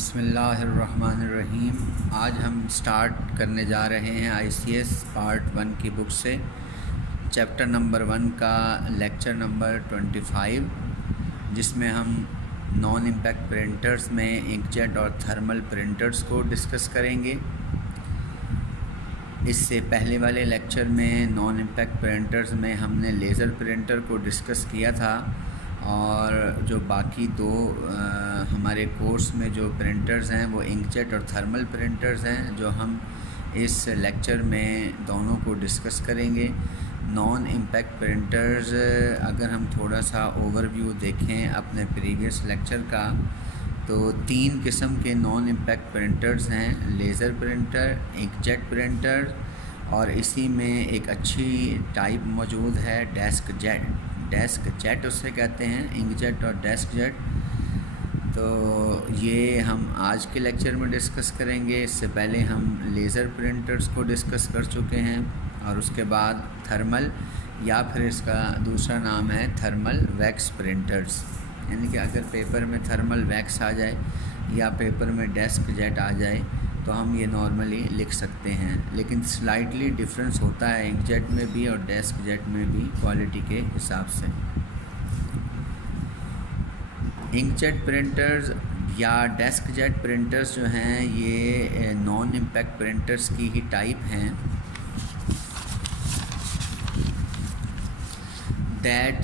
बिस्मिल्लाहिर्रहमानिर्रहीम। आज हम स्टार्ट करने जा रहे हैं ICS पार्ट 1 की बुक से चैप्टर नंबर 1 का लेक्चर नंबर 25, जिसमें हम नॉन इम्पैक्ट प्रिंटर्स में इंकजेट और थर्मल प्रिंटर्स को डिस्कस करेंगे। इससे पहले वाले लेक्चर में नॉन इम्पैक्ट प्रिंटर्स में हमने लेज़र प्रिंटर को डिस्कस किया था, और जो बाकी दो हमारे कोर्स में जो प्रिंटर्स हैं वो इंकजेट और थर्मल प्रिंटर्स हैं, जो हम इस लेक्चर में दोनों को डिस्कस करेंगे। नॉन इम्पैक्ट प्रिंटर्स, अगर हम थोड़ा सा ओवरव्यू देखें अपने प्रीवियस लेक्चर का, तो 3 किस्म के नॉन इम्पैक्ट प्रिंटर्स हैं: लेज़र प्रिंटर, इंकजेट प्रिंटर, और इसी में एक अच्छी टाइप मौजूद है डेस्क जेट उसे कहते हैं, इंकजेट और डेस्क जेट। तो ये हम आज के लेक्चर में डिस्कस करेंगे। इससे पहले हम लेज़र प्रिंटर्स को डिस्कस कर चुके हैं, और उसके बाद थर्मल, या फिर इसका दूसरा नाम है थर्मल वैक्स प्रिंटर्स। यानी कि अगर पेपर में थर्मल वैक्स आ जाए या पेपर में डेस्क जेट आ जाए तो हम ये नॉर्मली लिख सकते हैं, लेकिन स्लाइटली डिफरेंस होता है इंकजेट में भी और डेस्क जेट में भी क्वालिटी के हिसाब से। इंकजेट प्रिंटर्स या डेस्क जेट प्रिंटर्स जो हैं ये नॉन इम्पैक्ट प्रिंटर्स की ही टाइप हैं that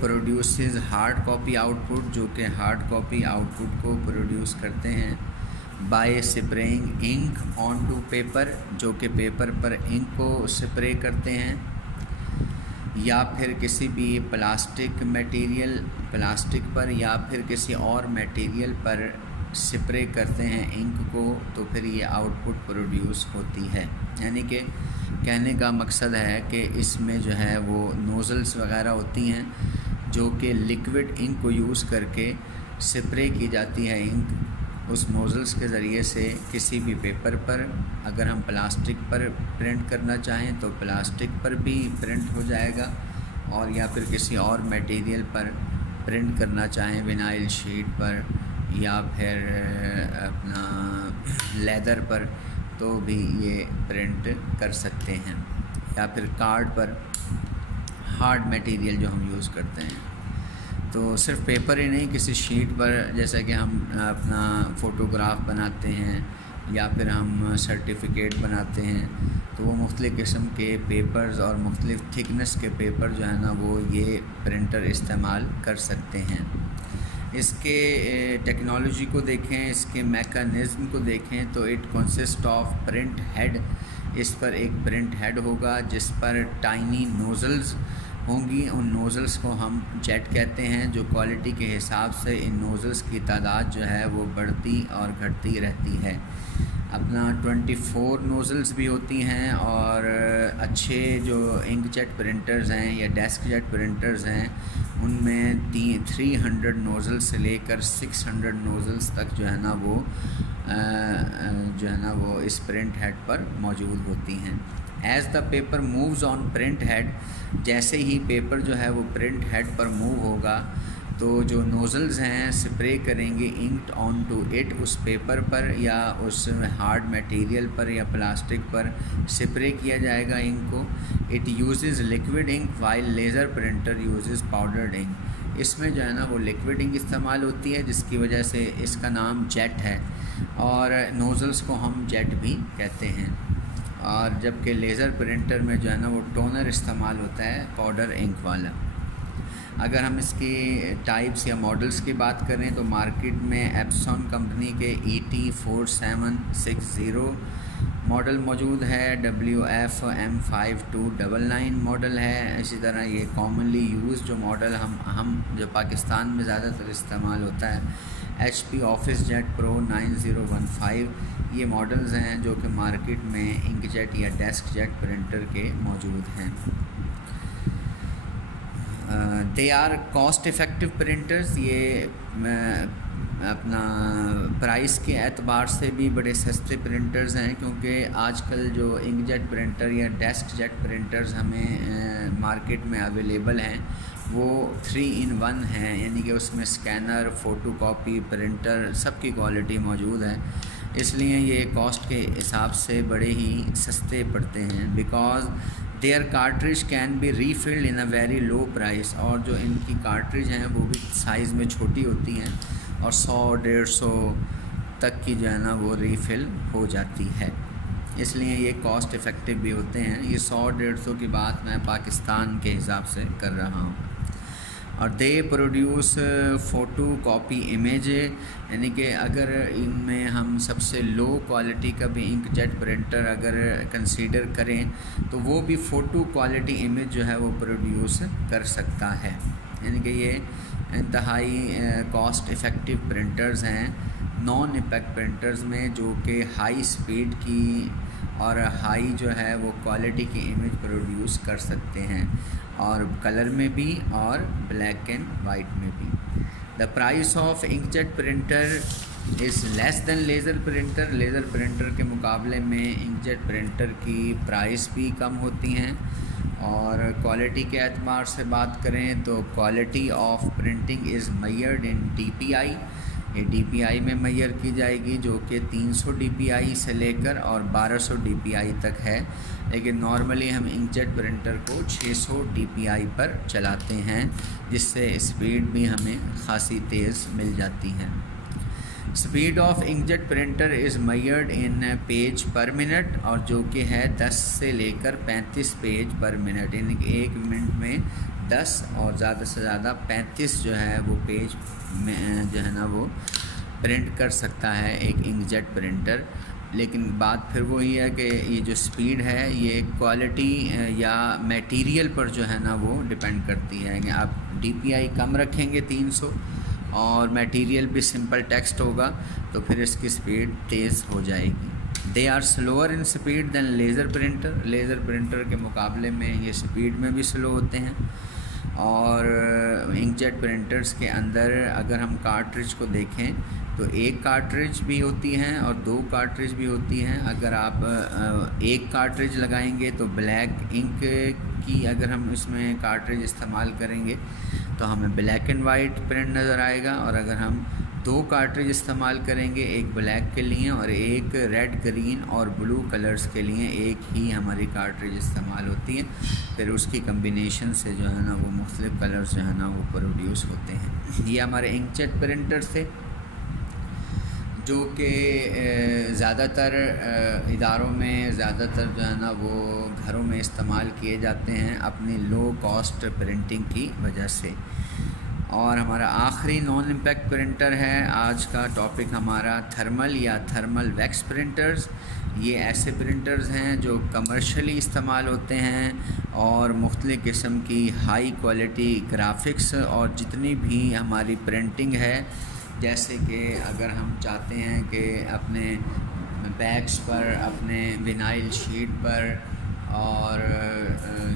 produces hard copy output, जो कि हार्ड कॉपी आउटपुट को प्रोड्यूस करते हैं by spraying ink on to paper, जो कि पेपर पर इंक को स्प्रे करते हैं, या फिर किसी भी प्लास्टिक पर या फिर किसी और मटेरियल पर स्प्रे करते हैं इंक को, तो फिर ये आउटपुट प्रोड्यूस होती है। यानी कि कहने का मकसद है कि इसमें जो है वो नोज़ल्स वगैरह होती हैं, जो कि लिक्विड इंक को यूज़ करके स्प्रे की जाती है इंक उस नोज़ल्स के ज़रिए से किसी भी पेपर पर। अगर हम प्लास्टिक पर प्रिंट करना चाहें तो प्लास्टिक पर भी प्रिंट हो जाएगा, और या फिर किसी और मटेरियल पर प्रिंट करना चाहें, विनाइल शीट पर या फिर अपना लेदर पर, तो भी ये प्रिंट कर सकते हैं, या फिर कार्ड पर, हार्ड मटेरियल जो हम यूज़ करते हैं। तो सिर्फ पेपर ही नहीं, किसी शीट पर, जैसा कि हम अपना फ़ोटोग्राफ बनाते हैं या फिर हम सर्टिफिकेट बनाते हैं, तो वो मुख्तलिफ़ किस्म के पेपर्स और मुख्तलिफ़ थिकनेस के पेपर जो है ना वो ये प्रिंटर इस्तेमाल कर सकते हैं। इसके टेक्नोलॉजी को देखें, इसके मैकेनिज़्म को देखें, तो it consist of print head. इस पर एक प्रिंट हेड होगा जिस पर टाइनी नोज़ल्स होंगी। उन नोज़ल्स को हम जेट कहते हैं, जो क्वालिटी के हिसाब से इन नोज़ल्स की तादाद जो है वो बढ़ती और घटती रहती है। अपना 24 नोज़ल्स भी होती हैं, और अच्छे जो इंकजेट प्रिंटर्स हैं या डेस्क जेट प्रिंटर्स हैं उनमें 300 नोज़ल्स से लेकर 600 नोज़ल्स तक जो है ना वो इस प्रिंट हेड पर मौजूद होती हैं। As the paper moves on print head, जैसे ही पेपर जो है वो प्रिंट हेड पर मूव होगा तो जो नोज़ल्स हैं स्प्रे करेंगे इंक ऑन टू इट, उस पेपर पर या उस हार्ड मटेरियल पर या प्लास्टिक पर स्प्रे किया जाएगा इंक को। It uses liquid ink while laser printer uses powdered ink. इसमें जो है ना वो लिक्विड इंक इस्तेमाल होती है, जिसकी वजह से इसका नाम जेट है, और नोज़ल्स को हम जेट भी कहते हैं। और जबकि लेज़र प्रिंटर में जो है ना वो टोनर इस्तेमाल होता है, पाउडर इंक वाला। अगर हम इसकी टाइप्स या मॉडल्स की बात करें तो मार्केट में एप्सन कंपनी के ET4760 मॉडल मौजूद है, WF M5299 मॉडल है। इसी तरह ये कॉमनली यूज़ जो मॉडल हम जो पाकिस्तान में ज़्यादातर इस्तेमाल होता है, HP ऑफिस जेट प्रो 9015, ये मॉडल्स हैं जो कि मार्केट में इंकजेट या डेस्क जेट प्रिंटर के मौजूद हैं। They are cost effective printers. ये अपना प्राइस के एतबार से भी बड़े सस्ते प्रिंटर्स हैं, क्योंकि आजकल जो इंकजेट प्रिंटर या डेस्क जेट प्रिंटर्स हमें मार्केट में अवेलेबल हैं वो 3 in 1 है, यानी कि उसमें स्कैनर, फ़ोटोकॉपी, प्रिंटर सब की क्वालिटी मौजूद है। इसलिए ये कॉस्ट के हिसाब से बड़े ही सस्ते पड़ते हैं। Because their cartridge can be refilled in a very low price, और जो इनकी कार्ट्रिज हैं वो भी साइज़ में छोटी होती हैं और 100-150 तक की जो है ना वो रीफ़िल हो जाती है। इसलिए ये कॉस्ट इफ़ेक्टिव भी होते हैं। ये 100-150 की बात मैं पाकिस्तान के हिसाब से कर रहा हूँ। और they produce photo copy image, यानी कि अगर इनमें हम सबसे लो क्वालिटी का भी इंकजेट प्रिंटर अगर कंसीडर करें तो वो भी फ़ोटो क्वालिटी इमेज जो है वो प्रोड्यूस कर सकता है। यानी कि ये इंतहाई कॉस्ट इफ़ेक्टिव प्रिंटर्स हैं नॉन इम्पैक्ट प्रिंटर्स में, जो कि हाई स्पीड की और हाई जो है वो क्वालिटी की इमेज प्रोड्यूस कर सकते हैं, और कलर में भी और ब्लैक एंड वाइट में भी। The price of inkjet printer is less than laser printer. Laser printer के मुकाबले में इंकजेट प्रिंटर की प्राइस भी कम होती हैं। और क्वालिटी के एतबार से बात करें तो quality of printing is measured in DPI। ये DPI में मेजर की जाएगी, जो कि 300 DPI से लेकर और 1200 DPI तक है। लेकिन नॉर्मली हम इंकजेट प्रिंटर को 600 DPI पर चलाते हैं, जिससे स्पीड भी हमें खासी तेज़ मिल जाती है। Speed of inkjet printer is measured in page पर मिनट, और जो कि है 10 से लेकर 35 पेज पर मिनट, यानी कि 1 मिनट में 10 और ज़्यादा से ज़्यादा 35 जो है वो पेज में जो है ना वो प्रिंट कर सकता है एक इंकजेट प्रिंटर। लेकिन बात फिर वही है कि ये जो स्पीड है ये क्वालिटी या मटेरियल पर जो है ना वो डिपेंड करती है। कि आप DPI कम रखेंगे 300 और मटेरियल भी सिंपल टेक्स्ट होगा तो फिर इसकी स्पीड तेज़ हो जाएगी। They are slower in speed than laser printer. Laser printer के मुकाबले में ये स्पीड में भी स्लो होते हैं। और इंकजेट प्रिंटर्स के अंदर अगर हम कार्ट्रिज को देखें तो एक कार्ट्रिज भी होती हैं और 2 कार्ट्रिज भी होती हैं। अगर आप एक कार्ट्रिज लगाएंगे तो ब्लैक इंक की अगर हम इसमें कार्ट्रिज इस्तेमाल करेंगे तो हमें ब्लैक एंड वाइट प्रिंट नज़र आएगा। और अगर हम 2 कार्ट्रिज इस्तेमाल करेंगे, एक ब्लैक के लिए और एक रेड, ग्रीन और ब्लू कलर्स के लिए एक ही हमारी कार्ट्रिज इस्तेमाल होती है। फिर उसकी कम्बिनेशन से जो है ना वो मुख्तलिफ कलर्स जो है ना वो प्रोड्यूस होते हैं। ये हमारे इंकजेट प्रिंटर्स थे जो कि ज़्यादातर इदारों में ज़्यादातर जो है ना वो घरों में इस्तेमाल किए जाते हैं अपनी लो कॉस्ट प्रिंटिंग की वजह से। और हमारा आखिरी नॉन इम्पैक्ट प्रिंटर है आज का टॉपिक हमारा थर्मल या थर्मल वैक्स प्रिंटर्स। ये ऐसे प्रिंटर्स हैं जो कमर्शियली इस्तेमाल होते हैं और मुख्तलिफ़ किस्म की हाई क्वालिटी ग्राफिक्स और जितनी भी हमारी प्रिंटिंग है, जैसे कि अगर हम चाहते हैं कि अपने बैग्स पर, अपने विनाइल शीट पर और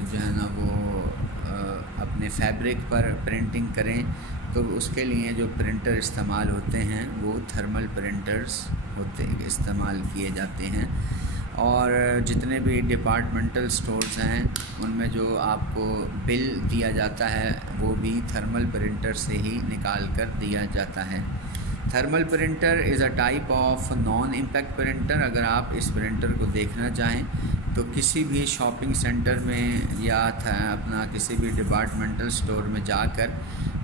जो है ना वो अपने फैब्रिक पर प्रिंटिंग करें तो उसके लिए जो प्रिंटर इस्तेमाल होते हैं वो थर्मल प्रिंटर्स इस्तेमाल किए जाते हैं। और जितने भी डिपार्टमेंटल स्टोर्स हैं उनमें जो आपको बिल दिया जाता है वो भी थर्मल प्रिंटर से ही निकाल कर दिया जाता है। Thermal printer is a type of non impact printer. अगर आप इस प्रिंटर को देखना चाहें तो किसी भी शॉपिंग सेंटर में या अपना किसी भी डिपार्टमेंटल स्टोर में जाकर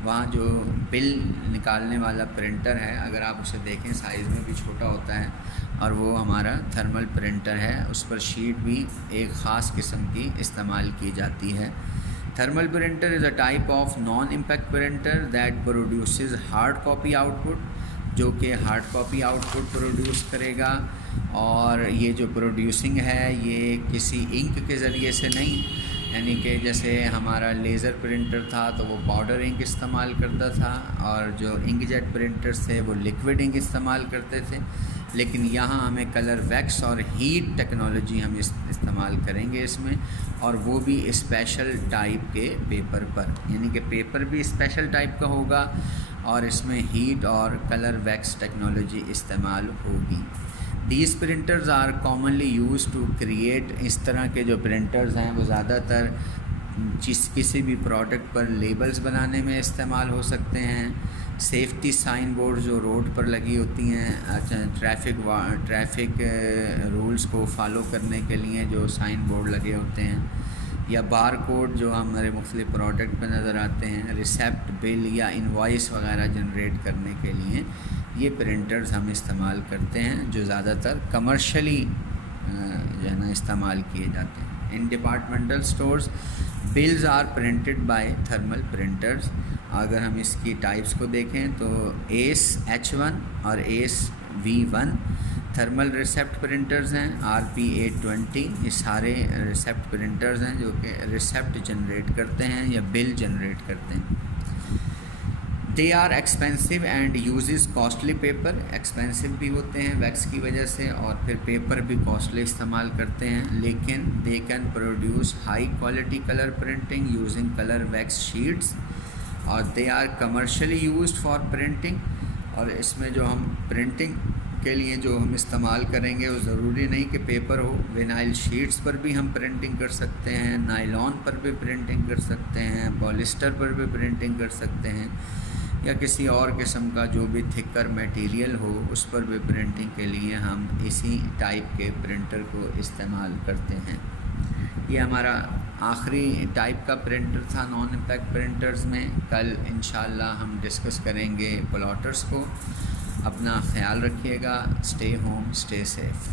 वहाँ जो बिल निकालने वाला प्रिंटर है, अगर आप उसे देखें साइज़ में भी छोटा होता है और वो हमारा थर्मल प्रिंटर है। उस पर शीट भी एक ख़ास किस्म की इस्तेमाल की जाती है। Thermal printer is a type of non impact printer that produces hard copy output, जो कि हार्ड कॉपी आउटपुट प्रोड्यूस करेगा। और ये जो प्रोड्यूसिंग है ये किसी इंक के ज़रिए से नहीं, यानी कि जैसे हमारा लेज़र प्रिंटर था तो वो पाउडर इंक इस्तेमाल करता था और जो इंकजेट प्रिंटर्स थे वो लिक्विड इंक इस्तेमाल करते थे। लेकिन यहाँ हमें कलर वैक्स और हीट टेक्नोलॉजी हम इस्तेमाल करेंगे इसमें, और वो भी स्पेशल टाइप के पेपर पर, यानी कि पेपर भी स्पेशल टाइप का होगा और इसमें हीट और कलर वैक्स टेक्नोलॉजी इस्तेमाल होगी। These printers are commonly used to create, इस तरह के जो प्रिंटर्स हैं वो ज़्यादातर किसी भी प्रोडक्ट पर लेबल्स बनाने में इस्तेमाल हो सकते हैं। सेफ्टी साइन बोर्ड जो रोड पर लगी होती हैं, ट्रैफिक रूल्स को फॉलो करने के लिए जो साइन बोर्ड लगे होते हैं, या बार कोड जो हमारे मुख्तलिफ प्रोडक्ट पर नज़र आते हैं, रिसेप्ट, बिल या इनवॉइस वगैरह जनरेट करने के लिए ये प्रिंटर्स हम इस्तेमाल करते हैं, जो ज़्यादातर कमर्शली जो है ना इस्तेमाल किए जाते हैं। In departmental stores bills are printed by thermal printers. अगर हम इसकी टाइप्स को देखें तो एस H1 और एस V1 थर्मल रिसेप्ट प्रिंटर्स हैं। RP820 ये सारे रिसेप्ट प्रिंटर्स हैं जो कि रिसेप्ट जनरेट करते हैं या बिल जनरेट करते हैं। They are expensive and uses costly paper, expensive भी होते हैं वैक्स की वजह से, और फिर पेपर भी कॉस्टली इस्तेमाल करते हैं, लेकिन they can produce high quality colour printing using colour wax sheets, और they are commercially used for printing. और इसमें जो हम प्रिंटिंग के लिए जो हम इस्तेमाल करेंगे वो ज़रूरी नहीं कि पेपर हो, विनाइल शीट्स पर भी हम प्रिंटिंग कर सकते हैं, नायलॉन पर भी प्रिंटिंग कर सकते हैं, पॉलिस्टर पर भी प्रिंटिंग कर सकते हैं, या किसी और किस्म का जो भी थिकर मटेरियल हो उस पर भी प्रिंटिंग के लिए हम इसी टाइप के प्रिंटर को इस्तेमाल करते हैं। ये हमारा आखिरी टाइप का प्रिंटर था नॉन इम्पैक्ट प्रिंटर्स में। कल इंशाल्लाह हम डिस्कस करेंगे प्लॉटर्स को। अपना ख्याल रखिएगा। Stay home, stay safe.